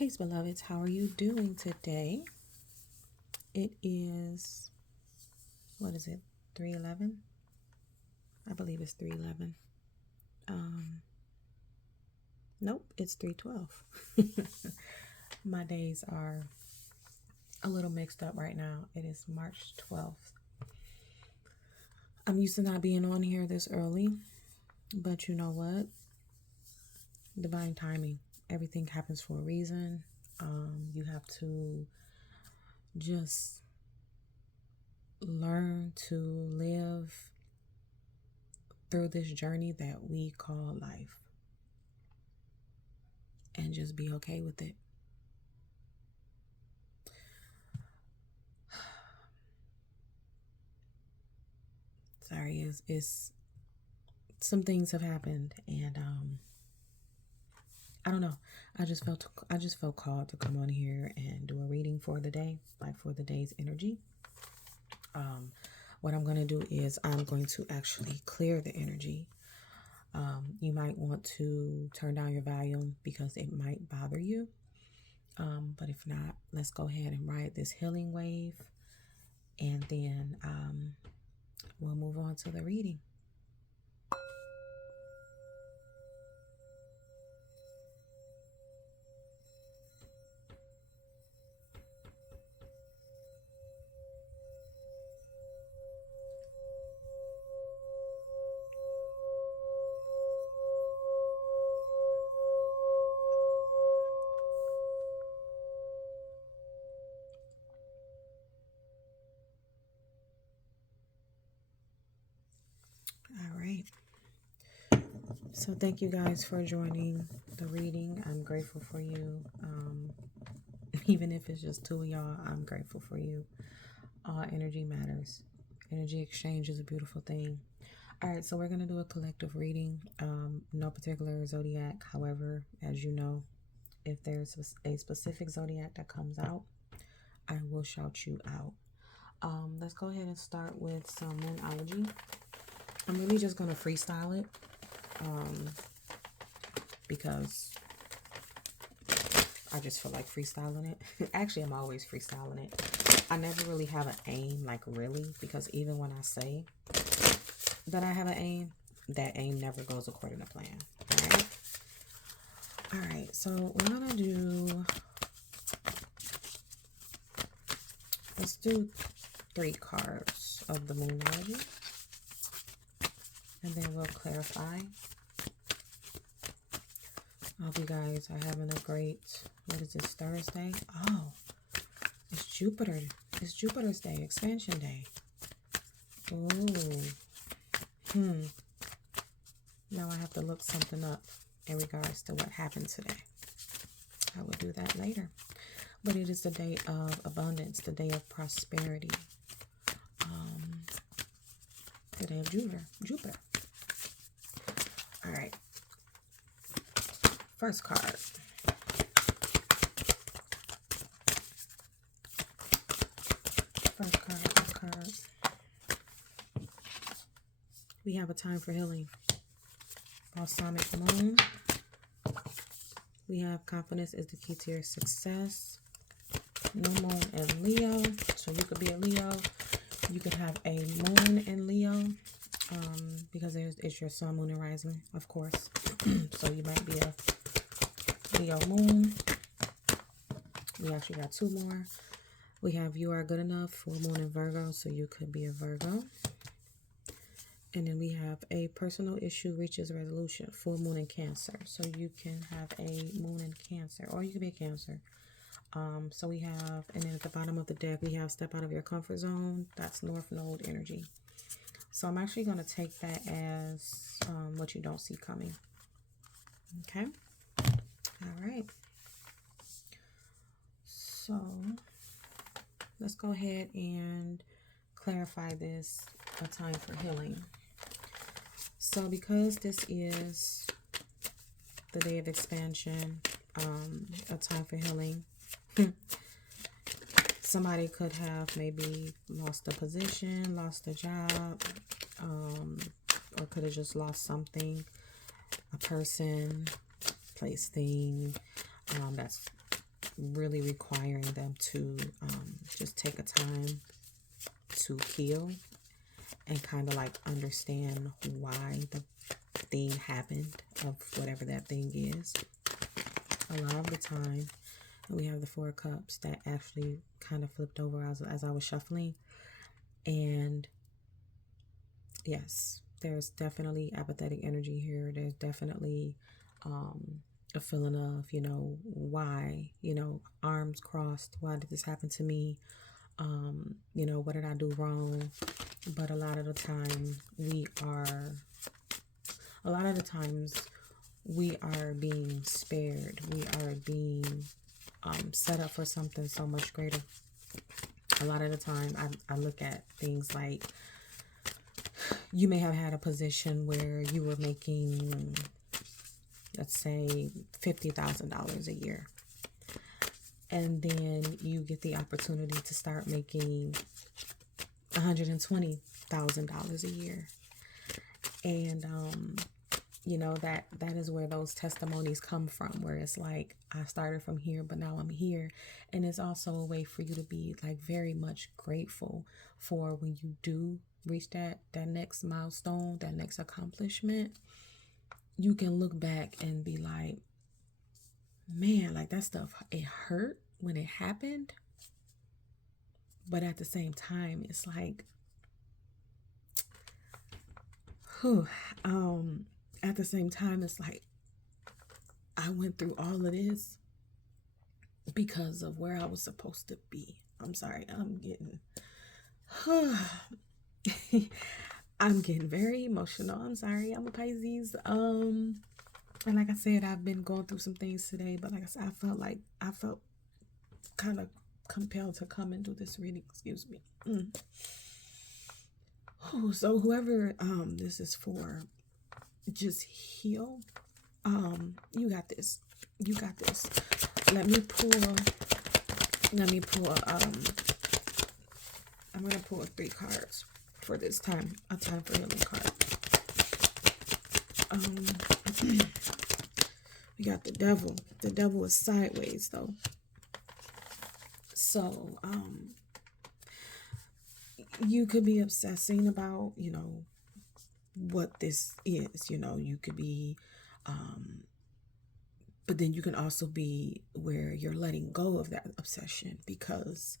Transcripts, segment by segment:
Peace, beloveds. How are you doing today? It is, what is it, 3:11? I believe it's 3:11. Nope, it's 3:12. My days are a little mixed up right now. It is March 12th. I'm used to not being on here this early, but you know what? Divine timing. Everything happens for a reason. You have to just learn to live through this journey that we call life and just be okay with it. Sorry, it's some things have happened, and I don't know. I just felt called to come on here and do a reading for the day, like for the day's energy. What I'm going to do is I'm going to actually clear the energy. You might want to turn down your volume because it might bother you. But if not, let's go ahead and ride this healing wave, and then we'll move on to the reading. All right. So thank you guys for joining the reading. I'm grateful for you. Even if it's just two of y'all, I'm grateful for you. All energy matters. Energy exchange is a beautiful thing. All right, so we're going to do a collective reading. No particular zodiac. However, as you know, if there's a specific zodiac that comes out, I will shout you out. Let's go ahead and start with some moonology. I'm really just going to freestyle it because I just feel like freestyling it. Actually, I'm always freestyling it. I never really have an aim, like really, because even when I say that I have an aim, that aim never goes according to plan. All right, so we're going to do, let's do 3 cards of the moonology, and then we'll clarify. I hope you guys are having a great, what is this, Thursday? Oh, it's Jupiter. It's Jupiter's day, expansion day. Ooh. Now I have to look something up in regards to what happened today. I will do that later. But it is the day of abundance, the day of prosperity. The day of Jupiter. All right. First card. First card. We have a time for healing. Balsamic moon. We have confidence is the key to your success. New moon in Leo. So you could be a Leo. You could have a moon in Leo. Because it's your sun, moon, and rising, of course. So you might be a Leo moon. We actually got 2 more. We have you are good enough, full moon in Virgo, so you could be a Virgo. And then we have a personal issue reaches resolution, full moon in Cancer. So you can have a moon in Cancer, or you could be a Cancer. So we have, and then at the bottom of the deck, we have step out of your comfort zone. That's North Node energy. So I'm actually going to take that as what you don't see coming. Okay. All right. So let's go ahead and clarify this, a time for healing. So because this is the day of expansion, a time for healing, somebody could have maybe lost a position, lost a job, or could have just lost something, a person, place, thing, that's really requiring them to just take a time to heal and kind of like understand why the thing happened, of whatever that thing is. A lot of the time, we have the Four of Cups that actually kind of flipped over as I was shuffling. And yes, there's definitely apathetic energy here. There's definitely a feeling of, why, arms crossed. Why did this happen to me? What did I do wrong? But a lot of the times we are being spared. We are being set up for something so much greater. A lot of the time I look at things like, you may have had a position where you were making, let's say, $50,000 a year. And then you get the opportunity to start making $120,000 a year. And, that is where those testimonies come from, where it's like, I started from here, but now I'm here. And it's also a way for you to be like very much grateful for when you do reach that next milestone, that next accomplishment. You can look back and be like, man, like that stuff, it hurt when it happened. But at the same time, it's like, at the same time, it's like, I went through all of this because of where I was supposed to be. I'm sorry, I'm getting very emotional. I'm sorry, I'm a Pisces. And like I said, I've been going through some things today, but like I said, I felt kind of compelled to come and do this reading. Excuse me. So whoever this is for, just heal. You got this. You got this. Let me pull I'm gonna pull 3 cards for this time. A time for healing card. We got the devil. The devil is sideways though. So you could be obsessing about, what this is, you could be but then you can also be where you're letting go of that obsession, because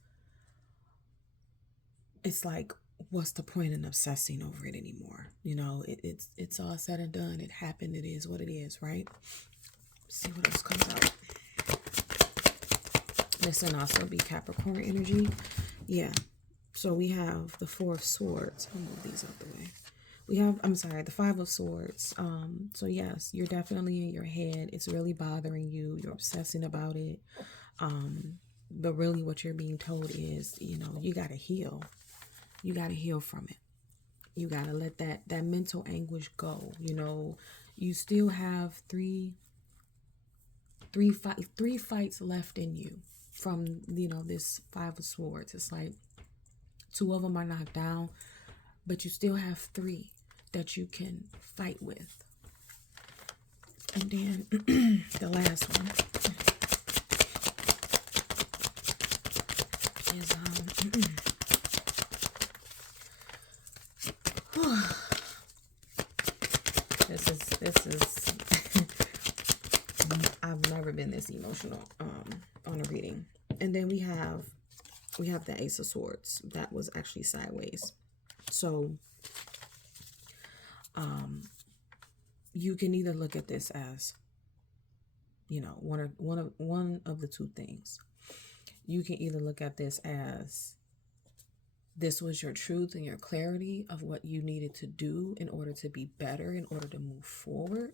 it's like, what's the point in obsessing over it anymore? It's all said and done. It happened. It is what it is, right? Let's see what else comes out. This can also be Capricorn energy. Yeah. So we have the Four of Swords. I'll move these out the way. We have, the Five of Swords. So yes, you're definitely in your head. It's really bothering you. You're obsessing about it. But really what you're being told is, you got to heal. You got to heal from it. You got to let that mental anguish go. You still have three fights left in you from, this Five of Swords. It's like 2 of them are knocked down, but you still have 3 that you can fight with. And then the last one is this is I've never been this emotional on a reading. And then we have the Ace of Swords that was actually sideways. So you can either look at this as, one of the 2 things. You can either look at this as, this was your truth and your clarity of what you needed to do in order to be better, in order to move forward.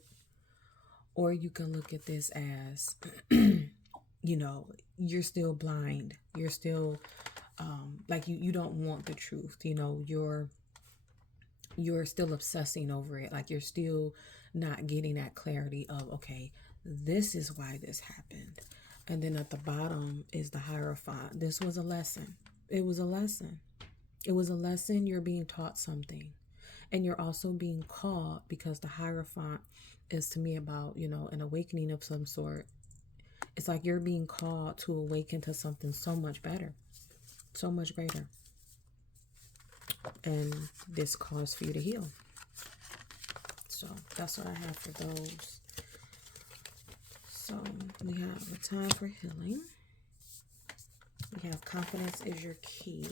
Or you can look at this as, you're still blind. You're still, like you don't want the truth. You're still obsessing over it. Like you're still not getting that clarity of, okay, this is why this happened. And then at the bottom is the Hierophant. This was a lesson. It was a lesson. It was a lesson. You're being taught something. And you're also being called, because the Hierophant is to me about, an awakening of some sort. It's like you're being called to awaken to something so much better, so much greater. And this calls for you to heal. So that's what I have for those. So we have a time for healing. We have confidence is your key.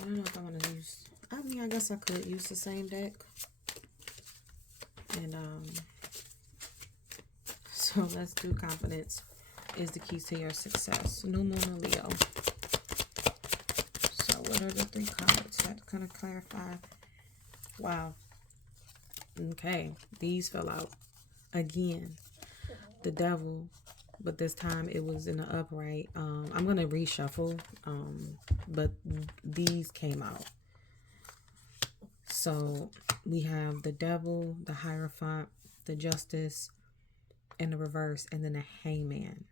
I don't know if I want to use, I mean, I guess I could use the same deck. And so let's do confidence is the key to your success. New Moon and Leo. So what are the 3 cards? That kind of clarify. Wow. Okay, these fell out again. The Devil, but this time it was in the upright. I'm gonna reshuffle, but these came out. So we have the Devil, the Hierophant, the Justice, and the reverse, and then the Hangman.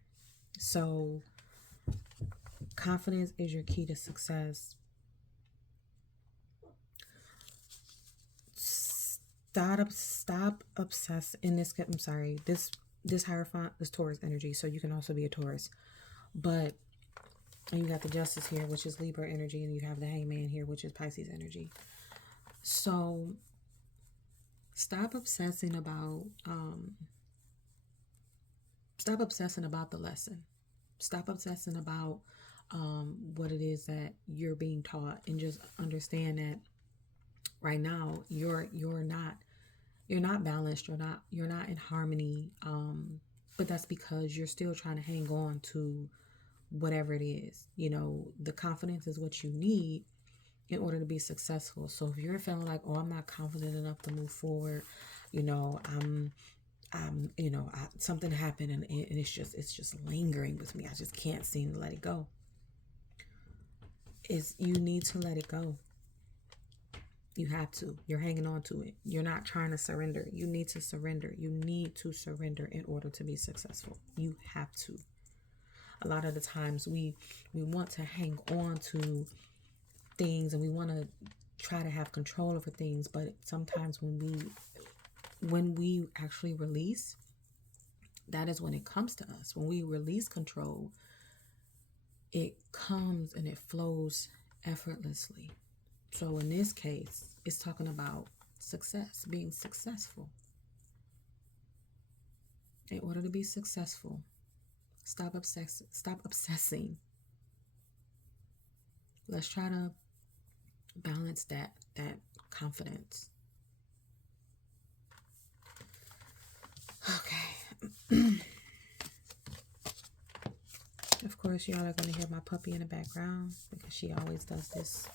So confidence is your key to success. Stop obsessing in this. I'm sorry. This Hierophant is Taurus energy, so you can also be a Taurus. But you got the Justice here, which is Libra energy, and you have the Hangman here, which is Pisces energy. So stop obsessing about the lesson. Stop obsessing about what it is that you're being taught, and just understand that right now you're not balanced, you're not in harmony, but that's because you're still trying to hang on to whatever it is. You know, the confidence is what you need in order to be successful. So if you're feeling like, oh, I'm not confident enough to move forward, you know, something happened and it's just lingering with me, I just can't seem to let it go, you need to let it go. You have to. You're hanging on to it. You're not trying to surrender. You need to surrender. You need to surrender in order to be successful. You have to. A lot of the times we want to hang on to things and we want to try to have control over things, but sometimes when we actually release, that is when it comes to us. When we release control, it comes and it flows effortlessly. So in this case, it's talking about success, being successful. In order to be successful, stop obsessing. Let's try to balance that confidence. Okay. Of course, y'all are going to hear my puppy in the background because she always does this.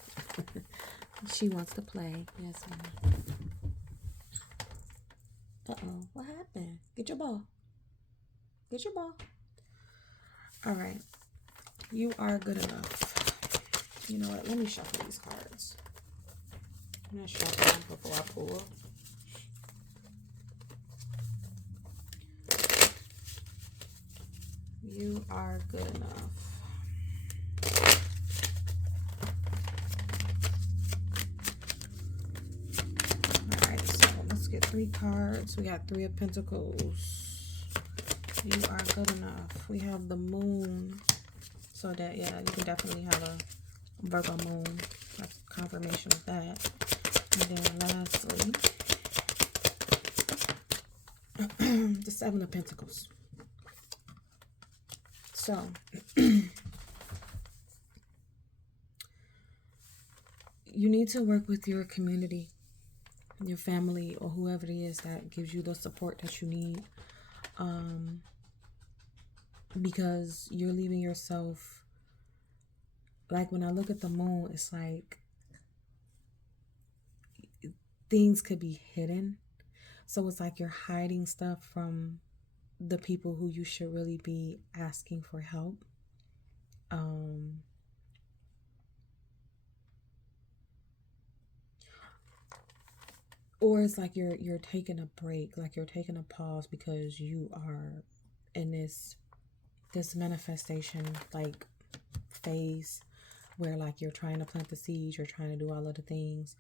She wants to play. Yes, ma'am. Uh-oh. What happened? Get your ball. Get your ball. All right. You are good enough. You know what? Let me shuffle these cards. I'm going to shuffle them before I pull. You are good enough. All right, so let's get 3 cards. We got 3 of Pentacles. You are good enough. We have the Moon. So that, yeah, you can definitely have a Virgo Moon. That's confirmation of that. And then lastly, the 7 of Pentacles. So, you need to work with your community, your family, or whoever it is that gives you the support that you need. Because you're leaving yourself, like when I look at the Moon, it's like things could be hidden. So it's like you're hiding stuff from the people who you should really be asking for help. Or it's like you're taking a break, like you're taking a pause because you are in this manifestation like phase where like you're trying to plant the seeds, you're trying to do all of the things.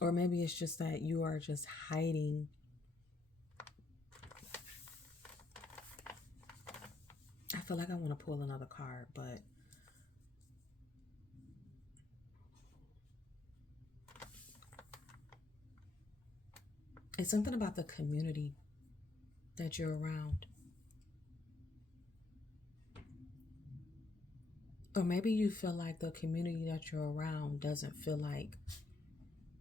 Or maybe it's just that you are just hiding. I feel like I want to pull another card, but it's something about the community that you're around. Or maybe you feel like the community that you're around doesn't feel like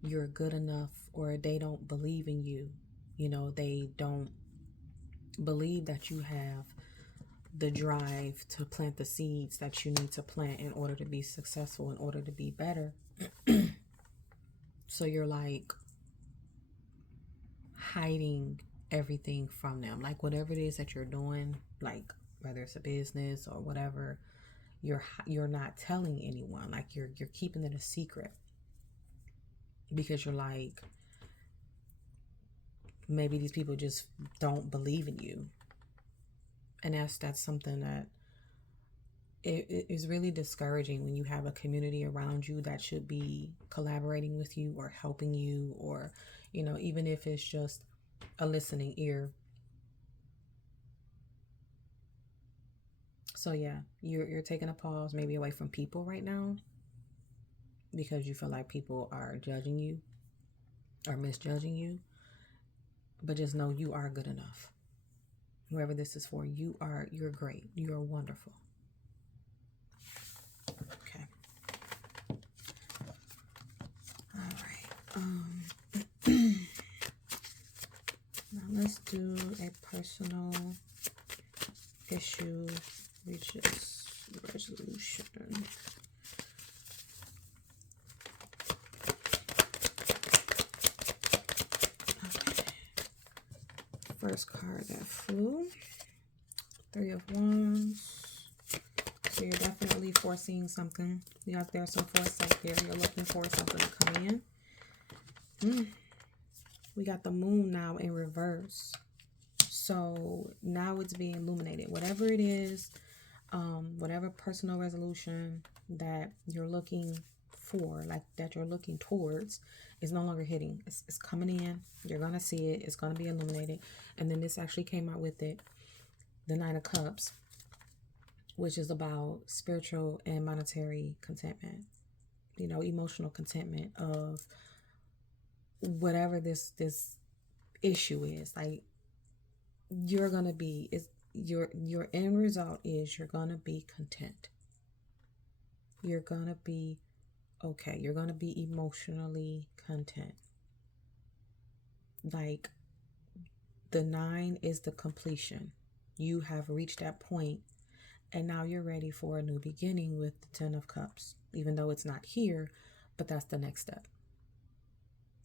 you're good enough, or they don't believe in you. You know, they don't believe that you have the drive to plant the seeds that you need to plant in order to be successful, in order to be better. So you're like hiding everything from them. Like whatever it is that you're doing, like whether it's a business or whatever, you're not telling anyone. Like you're keeping it a secret because you're like, maybe these people just don't believe in you. And that's something that it is really discouraging when you have a community around you that should be collaborating with you or helping you, or, you know, even if it's just a listening ear. So yeah, you're taking a pause, maybe away from people right now, because you feel like people are judging you or misjudging you. But just know you are good enough. Whoever this is for, you're great. You're wonderful. Okay. All right. Now let's do a personal issue, which is resolution. Okay. First card that flew, 3 of Wands. So you're definitely foreseeing something. You got there some foresight there. You're looking for something to come in. We got the moon now in reverse. So now it's being illuminated. Whatever it is, whatever personal resolution that you're looking for, like that you're looking towards, is no longer hitting. It's coming in. You're going to see it. It's going to be illuminated. And then this actually came out with it, the 9 of Cups, which is about spiritual and monetary contentment. You know, emotional contentment of whatever this issue is. Like, you're gonna be, is your end result is you're gonna be content. You're gonna be okay. You're gonna be emotionally content. Like, the 9 is the completion. You have reached that point, and now you're ready for a new beginning with the 10 of Cups. Even though it's not here, but that's the next step.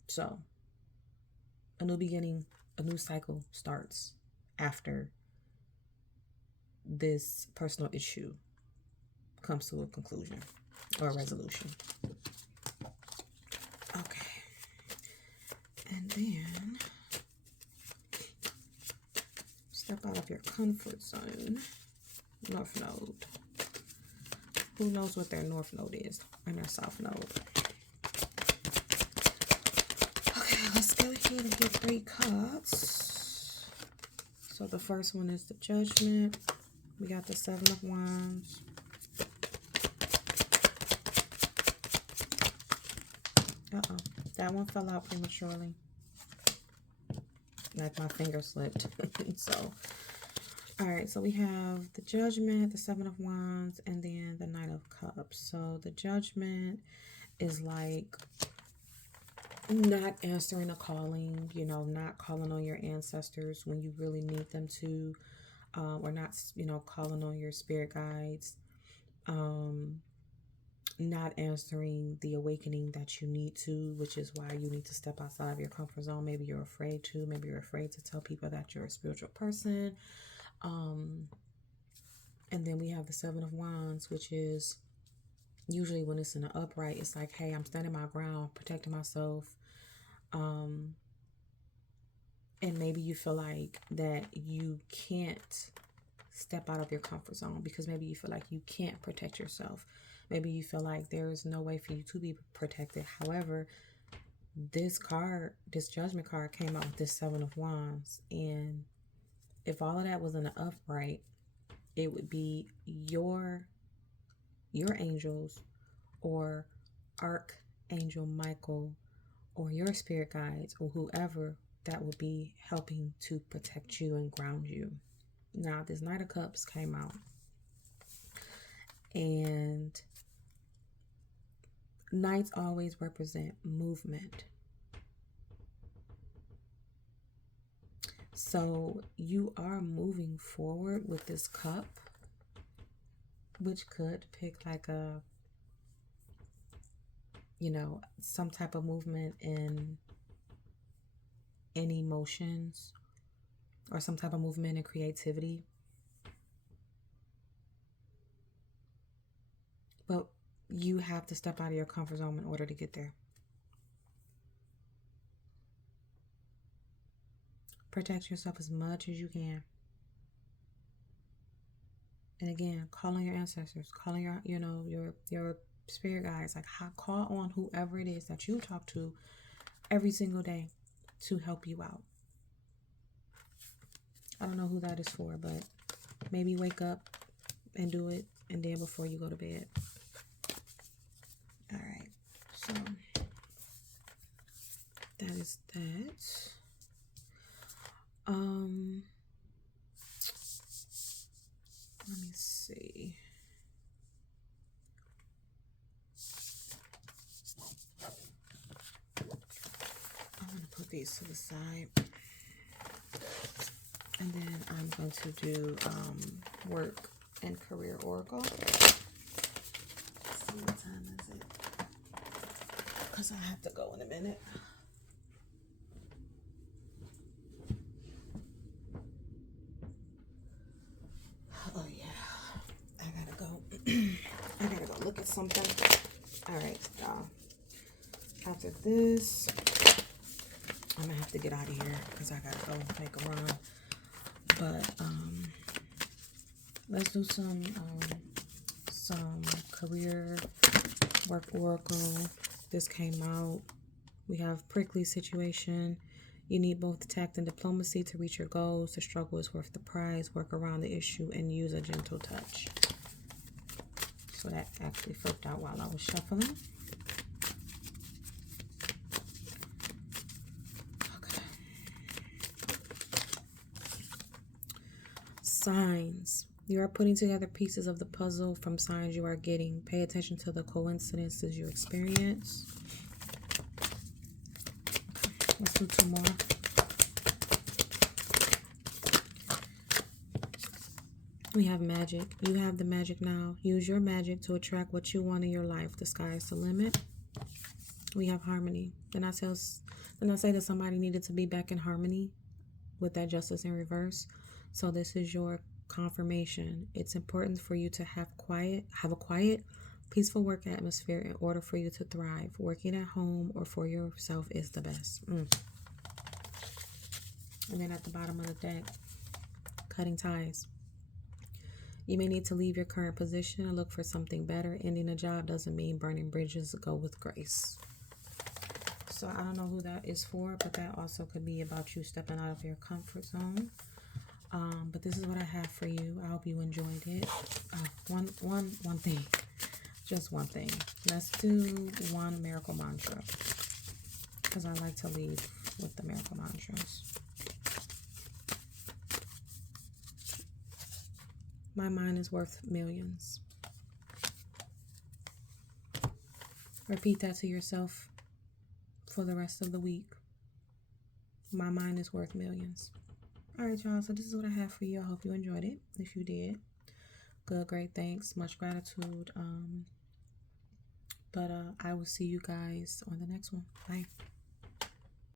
So, a new beginning, a new cycle starts after this personal issue comes to a conclusion or a resolution. Okay. And then step out of your comfort zone. North Node. Who knows what their North Node is and their South Node? Okay, let's go ahead and get 3 cards. So the first one is the Judgment. We got the 7 of Wands. Uh-oh. That one fell out prematurely. Like my finger slipped. So, all right. So we have the Judgment, the 7 of Wands, and then the 9 of Cups. So the Judgment is like not answering a calling, you know, not calling on your ancestors when you really need them to, or not, you know, calling on your spirit guides, not answering the awakening that you need to, which is why you need to step outside of your comfort zone. Maybe you're afraid to, maybe you're afraid to tell people that you're a spiritual person. And then we have the 7 of Wands, which is usually when it's in the upright, it's like, hey, I'm standing my ground, protecting myself. And maybe you feel like that you can't step out of your comfort zone because maybe you feel like you can't protect yourself. Maybe you feel like there is no way for you to be protected. However, this card, this Judgment card, came out with this Seven of Wands. And if all of that was in the upright, it would be your angels or Archangel Michael or your spirit guides or whoever that will be helping to protect you and ground you. Now, this Knight of Cups came out, and Knights always represent movement. So you are moving forward with this cup, which could depict like a, some type of movement in emotions or some type of movement in creativity. But you have to step out of your comfort zone in order to get there. Protect yourself as much as you can. And again, call on your ancestors, call on your spirit guides, like call on whoever it is that you talk to every single day to help you out. I don't know who that is for, but maybe wake up and do it, and then before you go to bed. All right, so that is that. Let me see. I'm going to put these to the side. And then I'm going to do work and career oracle. Let's see, what time is it? Because I have to go in a minute. Oh yeah, I gotta go. I gotta go look at something. All right, y'all. After this, I'm gonna have to get out of here because I gotta go make a run. But let's do some career work oracle. This came out. We have prickly situation. You need both tact and diplomacy to reach your goals. The struggle is worth the prize. Work around the issue and use a gentle touch. So that actually flipped out while I was shuffling. Okay. Signs. You are putting together pieces of the puzzle from signs you are getting. Pay attention to the coincidences you experience. Let's do two more. We have magic. You have the magic now. Use your magic to attract what you want in your life. The sky is the limit. We have harmony. Then I say that somebody needed to be back in harmony with that justice in reverse. So this is your confirmation. It's important for you to have a quiet, peaceful work atmosphere in order for you to thrive. Working at home or for yourself is the best. And then at the bottom of the deck, cutting ties. You may need to leave your current position and look for something better. Ending a job doesn't mean burning bridges. Go with grace. So I don't know who that is for, but that also could be about you stepping out of your comfort zone. But this is what I have for you. I hope you enjoyed it. One thing. Just one thing. Let's do one miracle mantra, because I like to lead with the miracle mantras. My mind is worth millions. Repeat that to yourself for the rest of the week. My mind is worth millions. All right, y'all. So this is what I have for you. I hope you enjoyed it. If you did, good, great, thanks. Much gratitude. But I will see you guys on the next one. Bye.